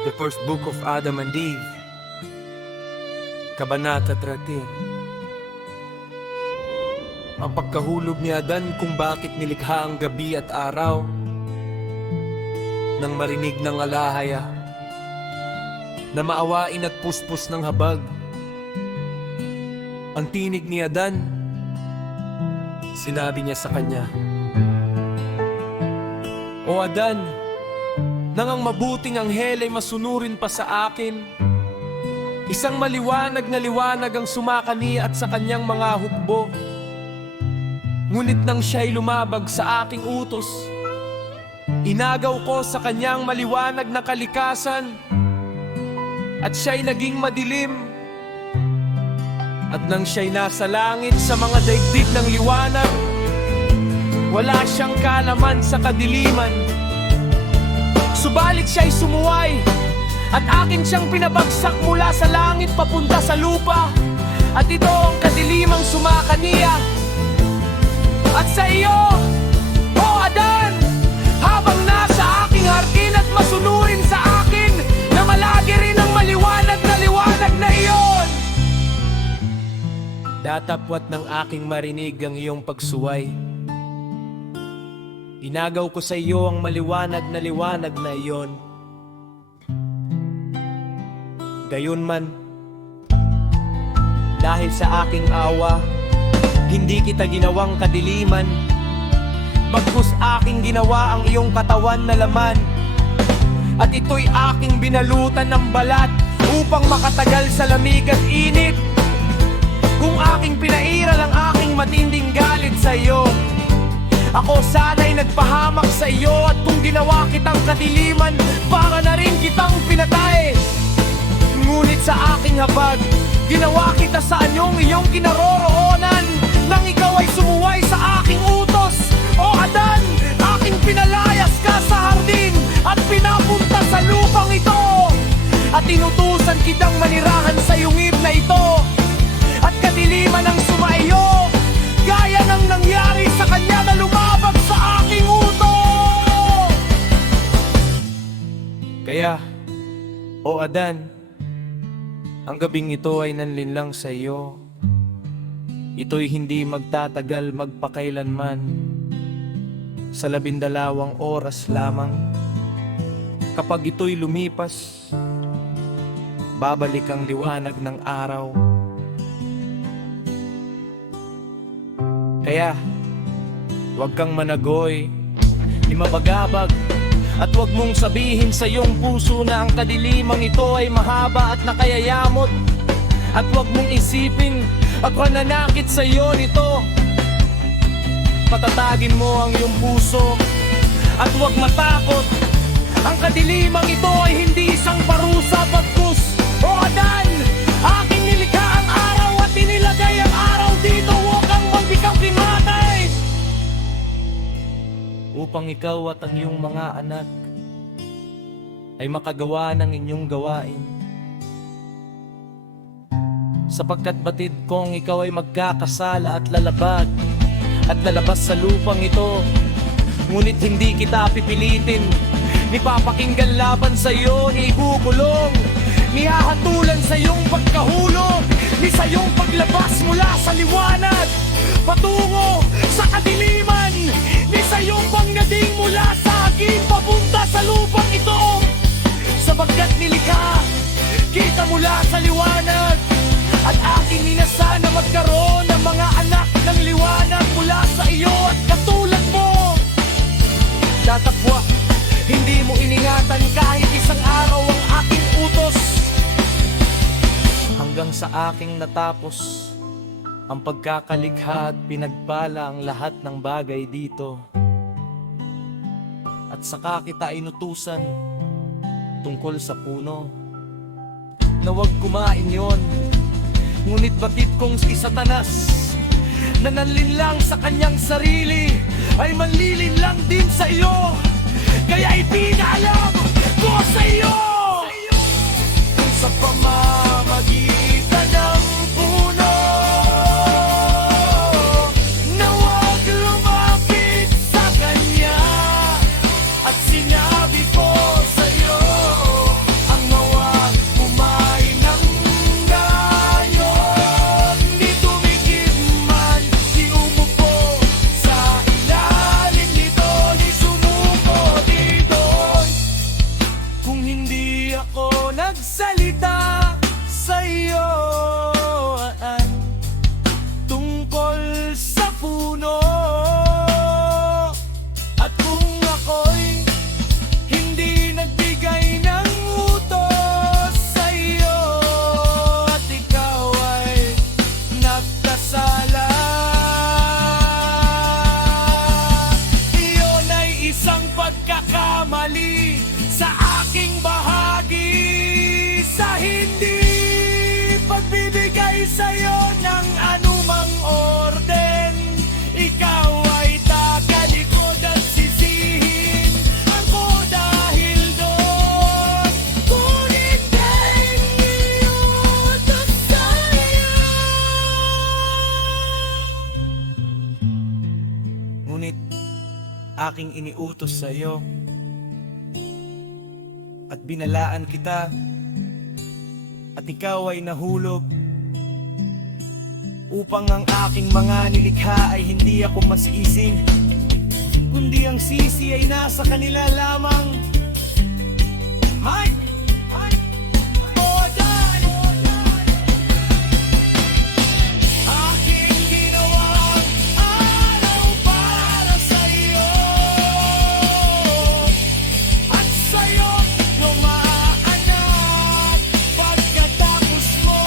The first book of Adam and Eve, Kabanata 13. Ang pagkahulog ni Adan kung bakit nilikha ang gabi at araw. Nang marinig ng alahaya na maawain at puspos ng habag, ang tinig ni Adan, sinabi niya sa kanya, "O Adan, nang ang mabuting anghel ay masunurin pa sa akin, isang maliwanag na liwanag ang sumakani at sa kanyang mga hukbo. Ngunit nang siya'y lumabag sa aking utos, inagaw ko sa kanyang maliwanag na kalikasan, at siya'y naging madilim. At nang siya'y nasa langit sa mga daigdig ng liwanag, wala siyang kalaman sa kadiliman. Subalit siya'y sumuway, at akin siyang pinabagsak mula sa langit papunta sa lupa, at ito ang kadilimang sumakaniya. At sa iyo, O Adan, habang nasa aking hardin at masunurin sa akin, na malagi rin ang maliwanag na iyon." Datapwat ng aking marinig ang iyong pagsuway. Inagaw ko sa iyo ang maliwanag na iyon. Gayunman, dahil sa aking awa, hindi kita ginawang kadiliman, bagkus aking ginawa ang iyong katawan na laman. At ito'y aking binalutan ng balat upang makatagal sa lamig at init. Kung aking pinairal ang aking matinding galit sa iyo, ako sana'y nagpahamak sa iyo, at kung ginawa kitang kadiliman, para na rin kitang pinatay. Ngunit sa aking habag, ginawa kita sa anyong iyong kinaroroonan, nang ikaw ay sumuway sa aking utos. O Adan, aking pinalayas ka sa hardin at pinapunta sa lupang ito, at inutusan kitang manirahan sa yungib na ito, at kadiliman ang sumaiyo, gaya ng nangyari sa kanya na lumabag sa aking utos. Kaya, O Adan, ang gabing ito ay nanlinlang sa iyo. Ito'y hindi magtatagal magpakailanman, sa 12 oras lamang. Kapag ito'y lumipas, babalik ang liwanag ng araw. Kaya, huwag kang managoy, di mabagabag, at huwag mong sabihin sa iyong puso na ang kadilimang ito ay mahaba at nakayayamot. At huwag mong isipin at pananakit sa iyo nito. Patatagin mo ang iyong puso at huwag matakot. Ang kadilimang ito ay hindi isang parusa, bagkus, O Adan, aking nilikha ang araw at inilagay ang araw dito upang magbikang pinatay, upang ikaw at ang iyong mga anak ay makagawa ng inyong gawain. Sapagkat batid kong ikaw ay magkakasala at lalabag at lalabas sa lupang ito, ngunit hindi kita pipilitin, ni papakinggan laban sa iyo, ni ikukulong, ni hahatulan sa iyong pagkahulog, ni sa iyong paglabas mula sa liwanag patungo sa kadiliman, ni sa iyong panggading mula sa akin papunta sa lupang ito, sapagkat nilikha kita mula sa liwanag, at aking minasa na magkaroon ng mga anak ng liwanag mula sa iyo at katulad mo. Datapwa, hindi mo iningatan kahit isang araw ang aking utos, hanggang sa aking natapos ang pagkakalikha at pinagpala ang lahat ng bagay dito. At saka kita inutusan tungkol sa puno, na huwag kumain yon. Ngunit batid kong si Satanas, na nanlinlang sa kanyang sarili, ay manlilinlang din sa iyo. Kaya ipinaalam ko sa iyo, kung sa pamamagitan ng puno, na huwag lumapit sa kanya. At sinabi ko sa iyo, ang pagkakamali sa aking bahagi, sa hindi pagbibigay sa'yo ng anumang orden. Ikaw ay tatalikod at sisihin ako dahil doon. Ngunit hindi utos sa'yo. Ngunit aking iniutos sa'yo at binalaan kita, at ikaw ay nahulog upang ang aking mga nilikha ay hindi ako masising, kundi ang sisi ay nasa kanila lamang. Mike! Odan! Aking ginawang araw para sa'yo, at sa'yo lumaanak pagkatapos mo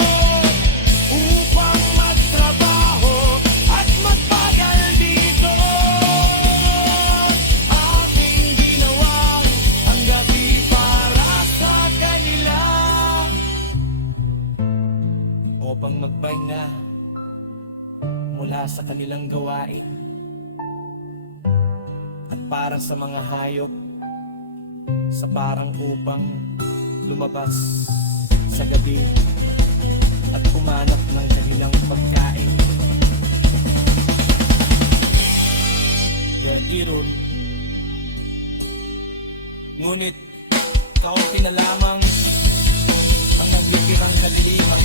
upang magtrabaho at magpagal dito. Aking ginawang ang gabi para sa kanila upang magpahinga mula sa kanilang gawain, at para sa mga hayop sa parang upang lumabas sa gabi at humanap ng kanilang pagkain. Iron. Ngunit kaunti na lamang ang nagtitirang kadiliman